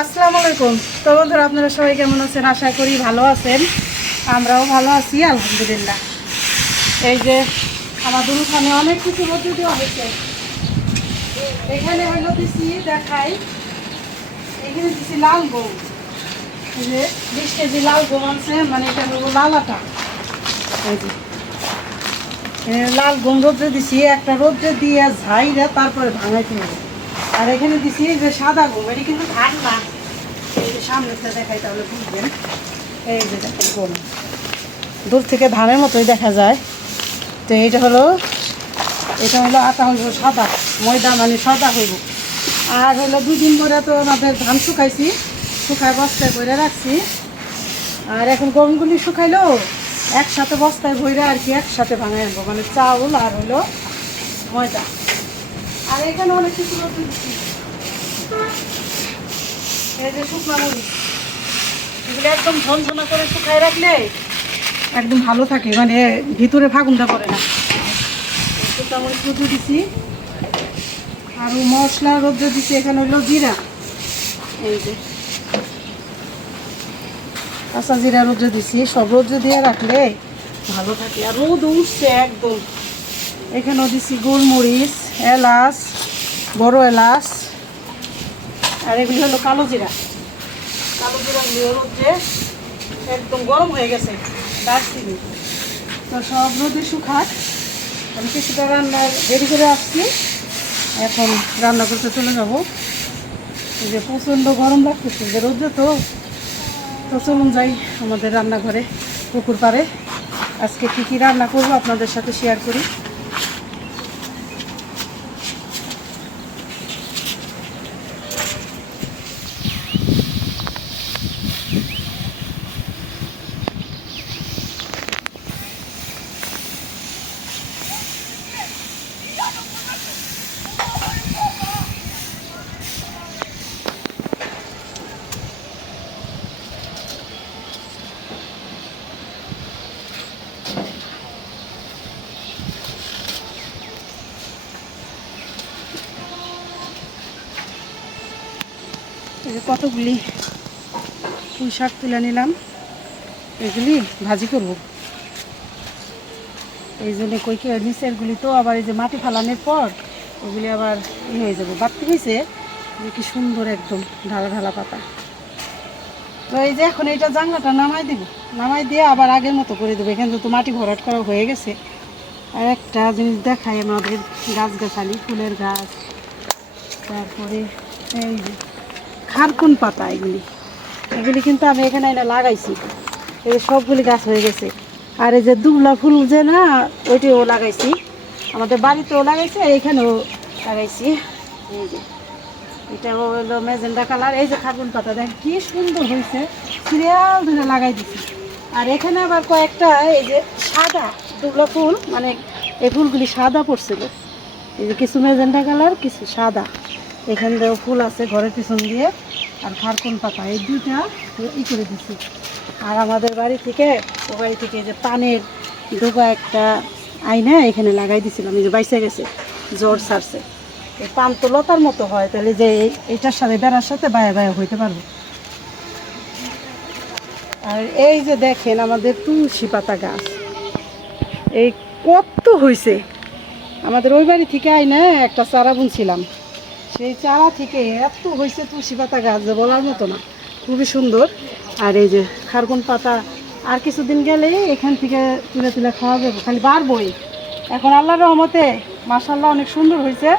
আসসালামু আলাইকুম। তো বন্ধুরা, আপনারা সবাই কেমন আছেন? আশা করি ভালো আছেন। আমরাও ভালো আছি আলহামদুলিল্লাহ। এই যে আমাদের উঠানে অনেক কিছু মধ্যে দেওয়া হয়েছে। এখানে হইলো দিচ্ছি, দেখাই, এখানে দিচ্ছি লাল গম। এই যে 20 কেজি লাল গম আছে, মানে এটা হলো লাল আটা। এই যে লাল গম রোদ্রে দিছি, একটা রোদ্রে দিয়ে ঝাইরে তারপরে ভাঙাইতে হবে। আর এখানে দিছি যে সাদা গম, এটা কিন্তু ধান না। এই যে সামনেটা দেখাই তাহলে বুঝবেন। এই যে দেখেন গম, দূর থেকে ধানের মতোই দেখা যায়। তো এটা হলো আটা হইব সাদা, ময়দা মানে সাদা হইব। আর হলো 2 দিন পরে তো আমাদের ধান শুকাইছি, শুকায় বস্তায় ভরে রাখছি। আর এখন গমগুলি শুকাইলো একসাথে বস্তায় ভরে আর কি একসাথে ভাঙাই আনবো, মানে চাউল আর হলো ময়দা। আর এখানে অনেক কিছু দিচ্ছি। এই যে শুকনো মরিচ, এগুলো একদম ঝনঝনা করে শুকায় রাখলে একদম ভালো থাকে, মানে ভিতরে ফাগুনটা করে না। শুকনো মরিচ রোদ্রে দিছি, আর মশলা রোদ্রে দিছি। এখানে হলো জিরা, এই যে কাঁচা জিরা রোদ্রে দিছি। সব রোদ্রে দিয়ে রাখলে ভালো থাকে, আর রোদ উঠছে একদম। এখানেও দিছি গোলমরিচ, এলাচ, বড় এলাচ, আর এগুলি হলো কালো জিরা। কালো জিরাগুলিও রোদ্রে একদম গরম হয়ে গেছে, দারচিনি। তো সব রোদে শুকাক। আমি কিছুটা রান্নার রেডি করে আসছি, এখন রান্না করতে চলে যাবো। এই যে প্রচণ্ড গরম লাগতেছে, যে রোদ্রে তো চলুন যাই আমাদের রান্নাঘরে, পুকুর পাড়ে। আজকে কী কী রান্না করবো আপনাদের সাথে শেয়ার করি। এই যে কতগুলি পুঁই শাক তুলে নিলাম, এগুলি ভাজি করব। এই জন্য কইকে নিচেরগুলি তো আবার এই যে মাটি ফালানোর পর ওগুলি আবার হয়ে যাবে, বাড়তি হয়েছে। কি সুন্দর একদম ঢালা ঢালা পাতা। তো এই যে এখন এইটা জানলাটা নামাই দিব, নামাই দিয়ে আবার আগের মতো করে দেবো। এখানে তো মাটি ভরাট করা হয়ে গেছে। আর একটা জিনিস দেখাই, আমাদের গাছগাছালি, ফুলের গাছ, তারপরে এই যে খারকুন পাতা, এগুলি কিন্তু আমি এখানে এনে লাগাইছি। এই সবগুলি গাছ হয়ে গেছে। আর এই যে দুবলা ফুল যে না, ওইটাও লাগাইছি, আমাদের বাড়িতেও লাগাইছি, এইখানেও লাগাইছি। এই যে এটাও হলো ম্যাজেন্ডা কালার। এই যে খারকুন পাতা দেখেন কি সুন্দর হয়েছে, সিরিয়াল ধরে লাগাই দিছি। আর এখানে আবার কয়েকটা এই যে সাদা দুবলা ফুল, মানে এই ফুলগুলি সাদা পড়ছিল। এই যে কিছু ম্যাজেন্ডা কালার, কিছু সাদা। এখান দিয়েও ফুল আছে ঘরের পিছন দিয়ে। আর খারকুন পাতা এই দুইটা করে দিচ্ছি। আর আমাদের বাড়ি থেকে এই যে পানের ডোবা একটা আইনা এখানে লাগাই দিছিলাম, এই যে বাইসে গেছে, জ্বর ছাড়ছে। এই পান তো লতার মতো হয়, তাহলে যে এইটার সাথে বেড়ার সাথে বায়ে বায়ে হইতে পারবে। আর এই যে দেখেন আমাদের তুলসী পাতা গাছ, এই কত হয়েছে। আমাদের ওই বাড়ি থেকে আইনা একটা চারা বুনছিলাম, সেই চারা থেকে এত হয়েছে তুলসী পাতা গাছ যে বলার মতো না, খুবই সুন্দর। আর এই যে খারকুন পাতা আর কিছুদিন গেলে এখান থেকে তুলে তুলে খাওয়া যাবে, খালি বাড়বই। এখন আল্লাহর রহমতে মাশাআল্লাহ অনেক সুন্দর হয়েছে,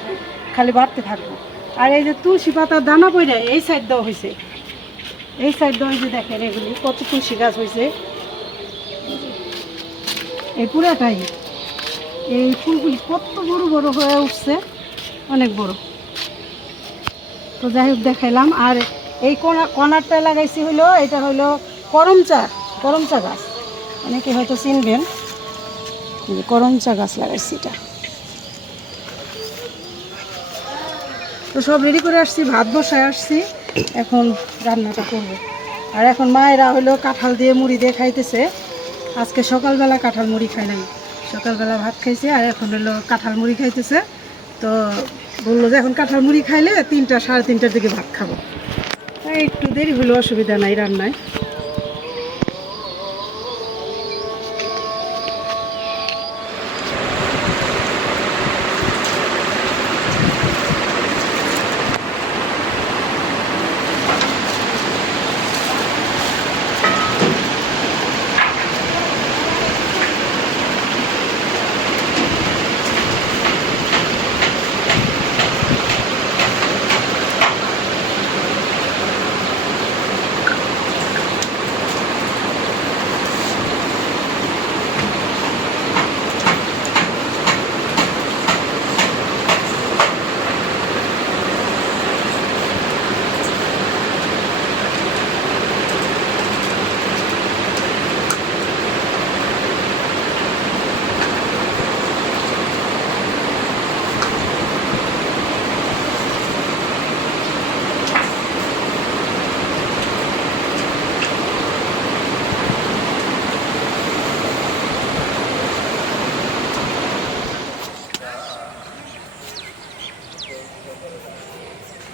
খালি বাড়তে থাকবো। আর এই যে তুলসী পাতার দানা পড়ে এই সাইড দেওয়া হয়েছে, এই সাইড দেওয়া হয়েছে। দেখেন এগুলি কত তুলসী গাছ হয়েছে, এই পুরাটাই। এই ফুলগুলি কত বড় বড় হয়ে উঠছে, অনেক বড়। তো যাই হোক দেখাইলাম। আর এই কর্নারটা লাগাইছি হলো, এটা হলো করমচা গাছ, অনেকে হয়তো চিনবেন। করমচা গাছ লাগাইছি এটা। তো সব রেডি করে আসছি, ভাত বসায় আসছি, এখন রান্নাটা করব। আর এখন মায়েরা হলো কাঁঠাল দিয়ে মুড়ি দিয়ে খাইতেছে। আজকে সকালবেলা কাঁঠাল মুড়ি খাই নাই, সকালবেলা ভাত খাইছে, আর এখন হলো কাঁঠাল মুড়ি খাইতেছে। তো বললো যে এখন কাঁঠাল মুড়ি খাইলে 3টা সাড়ে 3টার দিকে ভাত খাবো। এই দেরি হলেও অসুবিধা নাই রান্নায়।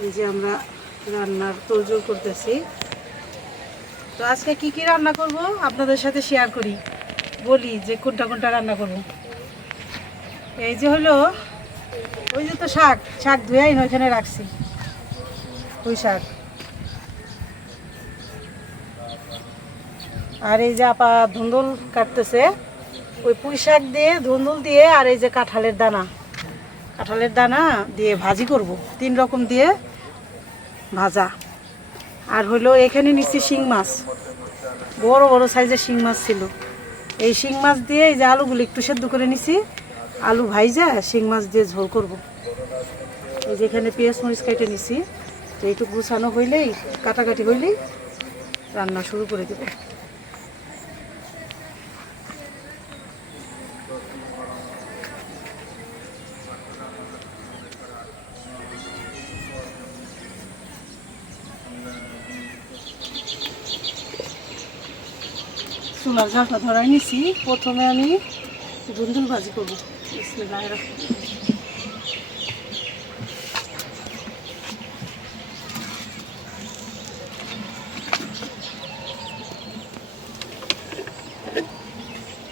এই যে আমরা রান্নার তোড়জোড় করতেছি। তো আজকে কি কি রান্না করব আপনাদের সাথে শেয়ার করি, বলি যে কোনটা কোনটা রান্না করব। এই যে হলো ওই যে তো শাক শাক ধুয়াই না ওইখানে রাখছি, ওই শাক। আর এই যে আপা ধুন্দুল কাটতেছে, ওই পুঁই শাক দিয়ে ধুন্দুল দিয়ে আর এই যে কাঁঠালের দানা দিয়ে ভাজি করব, 3 রকম দিয়ে ভাজা। আর হলো এখানে নিচ্ছি শিং মাছ, বড় বড় সাইজের শিং মাছ ছিল। এই শিং মাছ দিয়ে এই যে আলুগুলো একটু সেদ্ধ করে নিছি, আলু ভাইজা শিং মাছ দিয়ে ঝোল করব। এই যে এখানে পেঁয়াজ মরিচ কেটে নিছি, তো এইটুকু গুছানো হইলেই কাটাকাটি হইলেই রান্না শুরু করে দেব। চুলার ঝাঁকা ধরাই নিছি। প্রথমে আমি ধুন্দুল ভাজি করবো। বিসমিল্লাহির রহমানির রহিম।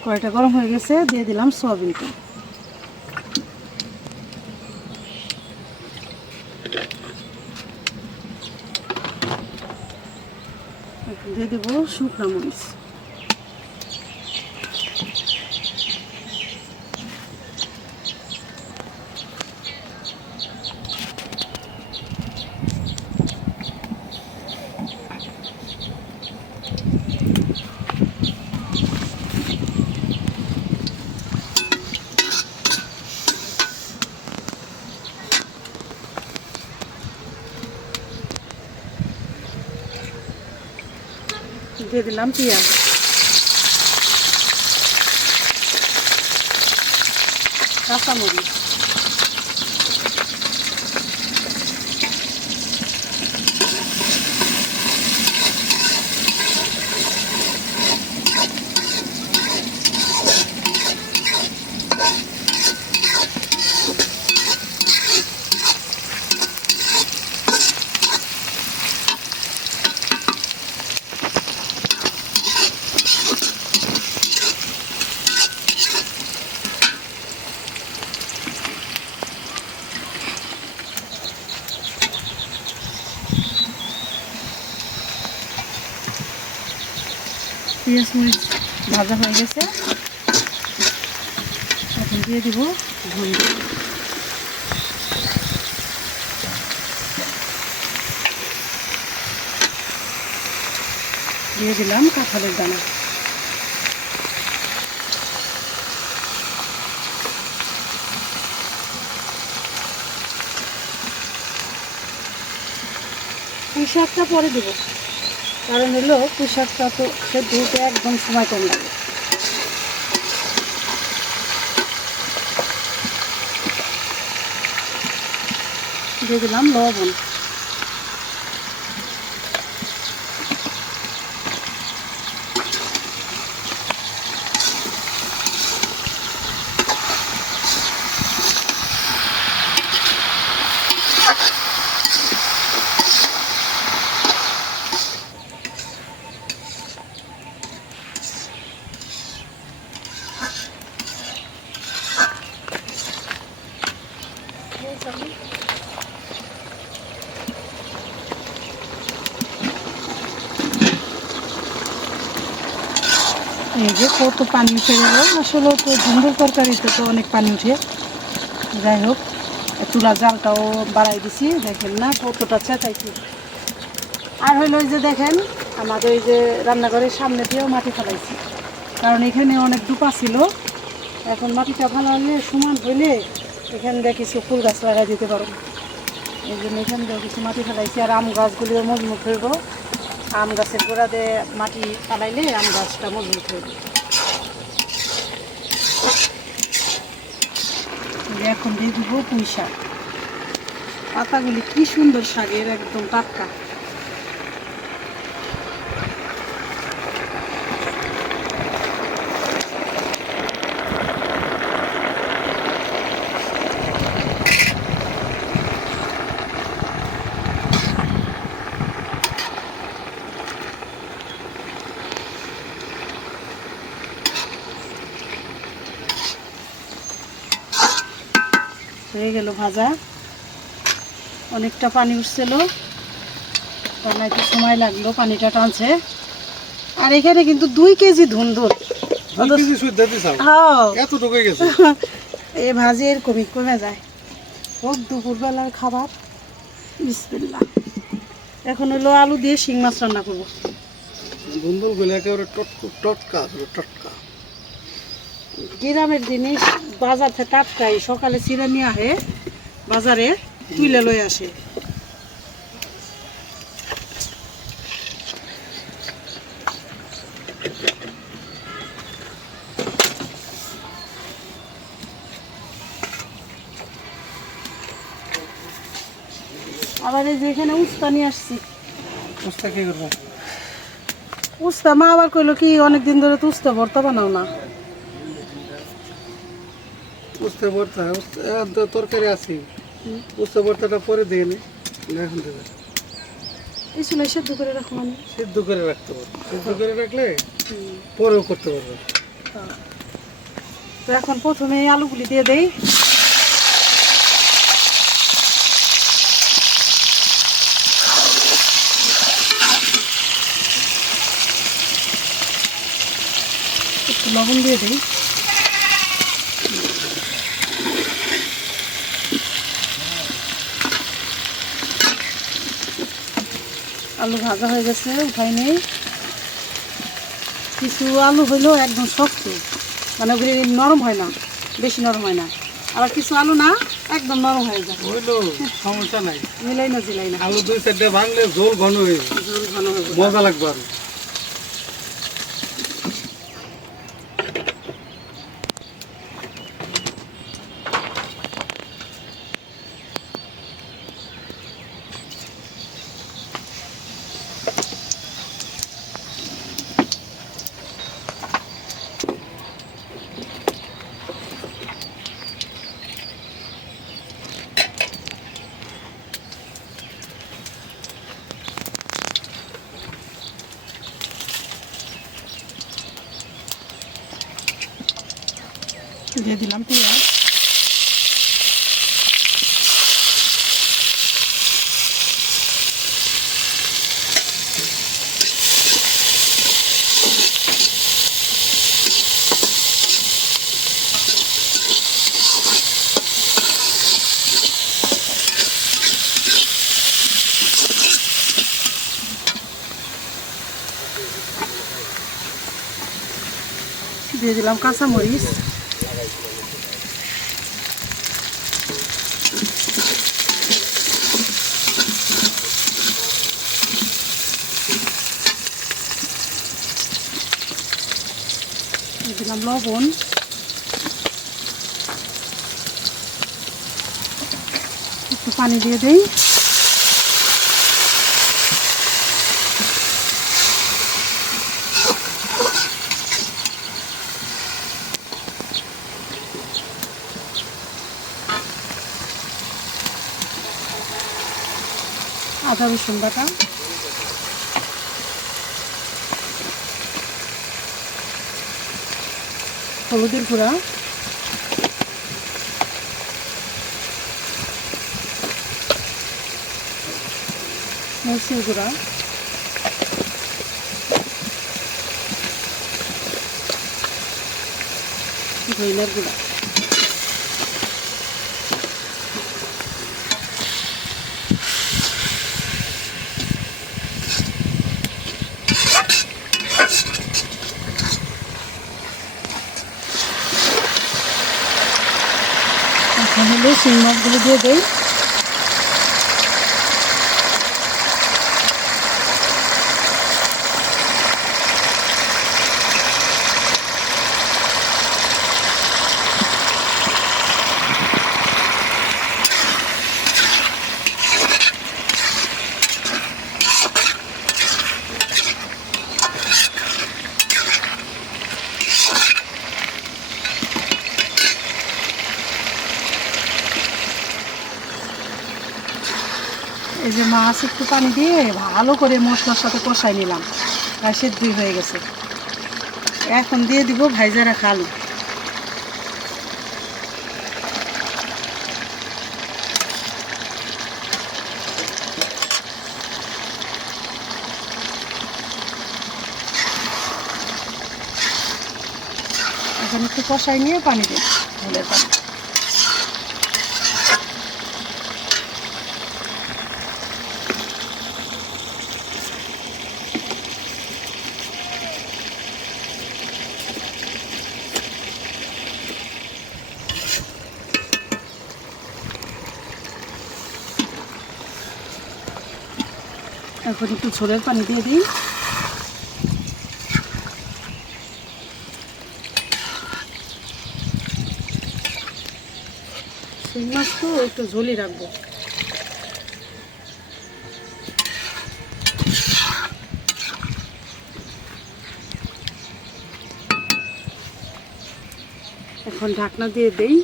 কড়াইটা গরম হয়ে গেছে, দিয়ে দিলাম সয়াবিনটা। দিয়ে দেবো শুকনো মরিচ। দিয়ে দিলাম পেঁয়াজ, কাঁচামরিচ, পেঁয়াজ মরিচ ভাজা হয়ে গেছে। এখন দিয়ে দিব ধনিয়া, দিয়ে দিলাম কাঁঠালের দানা। পুঁই শাকটা পরে দেবো, কারণ হলো পুঁই শাকটা তো সেদ্ধ হতে একদম সময় কম লাগে। দিয়ে দিলাম লবণ, এই যে কত পানি উঠে গেল। আসলে তো ঝুমুর তরকারিতে তো অনেক পানি উঠে। যাই হোক, চুলার জালটাও বাড়াই দিছি, দেখেন না কতটা চেঁচাইছি। আর হইলো ওই যে দেখেন আমাদের ওই যে রান্নাঘরের সামনে দিয়েও মাটি ফেলাইছি, কারণ এখানে অনেক ডুপা ছিল। এখন মাটিটা ভালো হলে সমান হইলে এখান দিয়ে কিছু ফুল গাছ লাগাই দিতে পারবো। এই জন্য এখান দিয়েও কিছু মাটি ফেলাইছি। আর আম গাছগুলিও মজবুত হইব। আম গাছের গোড়া দিয়ে মাটি ফালাইলে আম গাছটা মজবুত হইব। এখন দিয়ে দিব পুঁই শাক। পাতাগুলি কি সুন্দর শাকের, একদম টাটকা। হয়ে গেল ভাজা। অনেকটা পানি উঠছিল, বানাইতে সময় লাগলো, পানিটা টানছে। আর এখানে কিন্তু 2 কেজি ধুন্দুল। এই ভাজি এরকমই কমে যায়। হোক দুপুরবেলার খাবার। বিসমিল্লাহ। এখন হলো আলু দিয়ে শিং মাছ রান্না করবো। ধুন্দুল গুলো একেবারে টটকা টটকা। গ্রামের জিনিস বাজার থেকে টাটকাই, সকালে চিরা নিয়ে আহে, বাজারে তুলে লয়ে আসে। আবার এই যে এখানে উস্তা নিয়ে আসছি। উস্তা কি করবো? উস্তা মা আবার কইলো কি অনেকদিন ধরে তো উস্তা ভর্তা বানাও না। উস্তা ভর্তা তরকারি আছে, উস্তা ভর্তাটা পরে দিয়ে নি, এখন দেবে। এই চুলাই সেদ্ধ করে রাখো, আমি সিদ্ধ করে রাখতে পারবো। সিদ্ধ করে রাখলে পরেও করতে পারবো। তো এখন প্রথমে আলুগুলি দিয়ে দেই। একটু লবণ দিয়ে দিই। আলু ভাজা হয়ে গেছে, উঠাই নেই। কিছু আলু হইলেও একদম শক্ত, মানে ওগুলি নরম হয় না, বেশি নরম হয় না। আবার কিছু আলু না একদম নরম হয়ে যায়। হইলো সমস্যা নাই, মিলাই না জিলাই না। আলু 2-4টা ভাঙলে ঝোল ঘন হয়ে ঝোল ঘন হবে, মজা লাগবে। আর দিয়ে দিলাম পেঁয়াজ। দিয়ে দিলাম কাঁচামরিচ। দিলাম লবণ। একটু পানি দিয়ে দেই। আদা রসুন বাটা, হলুদের গুঁড়া, মরিচের গুঁড়া, ধইনার গুঁড়া। এখন হলো শিং মাছগুলো দিয়ে দেই। এই যে মাছ একটু পানি দিয়ে ভালো করে মশলার সাথে কষাই নিলাম, প্রায় সেদ্ধ হয়ে গেছে। এখন দিয়ে দিব ভাইজা রাখা আলু। এখন একটু কষাই নিয়ে পানি দিই, ঝোলের পানি। এখন একটু ঝোলের পানি দিয়ে দিই। শিং মাছ তো একটু ঝোলই রাখবো। এখন ঢাকনা দিয়ে দেই।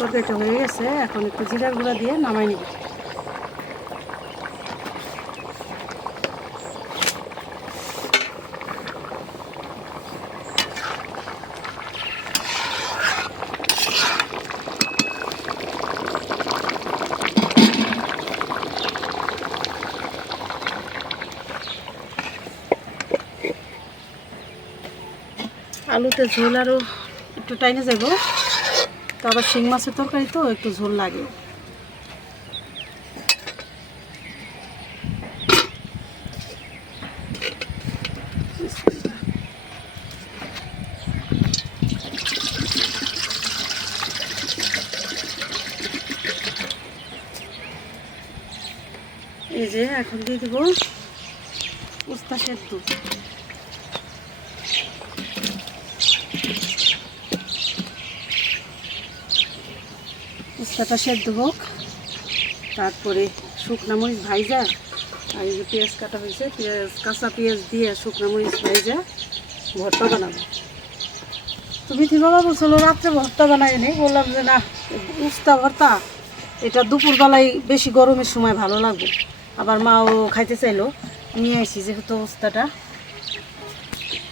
তরকারিটা হয়ে গেছে, এখন একটু জিরার গুঁড়া দিয়ে নামাই নিব। আলুতে ঝোল আরও একটু টাইনে যাব, তো আবার শিং মাছের তরকারি তো একটু ঝোল লাগে। এই যে এখন দিয়ে দেবো উস্তা সেদ্ধ। উস্তাটা সেদ্ধ হোক, তারপরে শুকনো মরিচ ভাইজা আর এই যে পেঁয়াজ কাটা হয়েছে, কাঁচা পেঁয়াজ দিয়ে শুকনো মরিচ ভাইজা ভর্তা বানাবো। তুমি বাবা বলছিল রাত্রে ভর্তা বানাই নি, বললাম যে না, উস্তা ভর্তা এটা দুপুরবেলায় বেশি গরমের সময় ভালো লাগবে। আবার মাও খাইতে চাইলো, নিয়ে আসি যেহেতু উস্তাটা,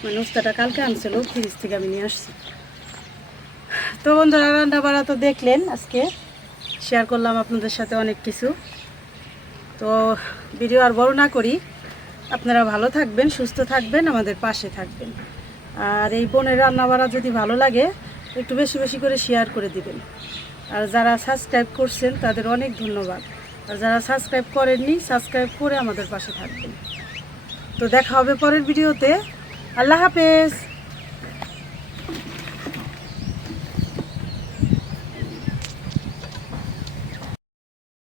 মানে উস্তাটা কালকে আনছিল, ফ্রিজ থেকে আমি নিয়ে আসছি। তো বন্ধুরা, রান্না বাড়া তো দেখলেন, আজকে শেয়ার করলাম আপনাদের সাথে অনেক কিছু। তো ভিডিও আর বড় না করি, আপনারা ভালো থাকবেন, সুস্থ থাকবেন, আমাদের পাশে থাকবেন। আর এই বোনের রান্না বাড়া যদি ভালো লাগে একটু বেশি বেশি করে শেয়ার করে দিবেন। আর যারা সাবস্ক্রাইব করছেন তাদের অনেক ধন্যবাদ। আর যারা সাবস্ক্রাইব করেননি, সাবস্ক্রাইব করে আমাদের পাশে থাকবেন। তো দেখা হবে পরের ভিডিওতে। আল্লাহ হাফেজ।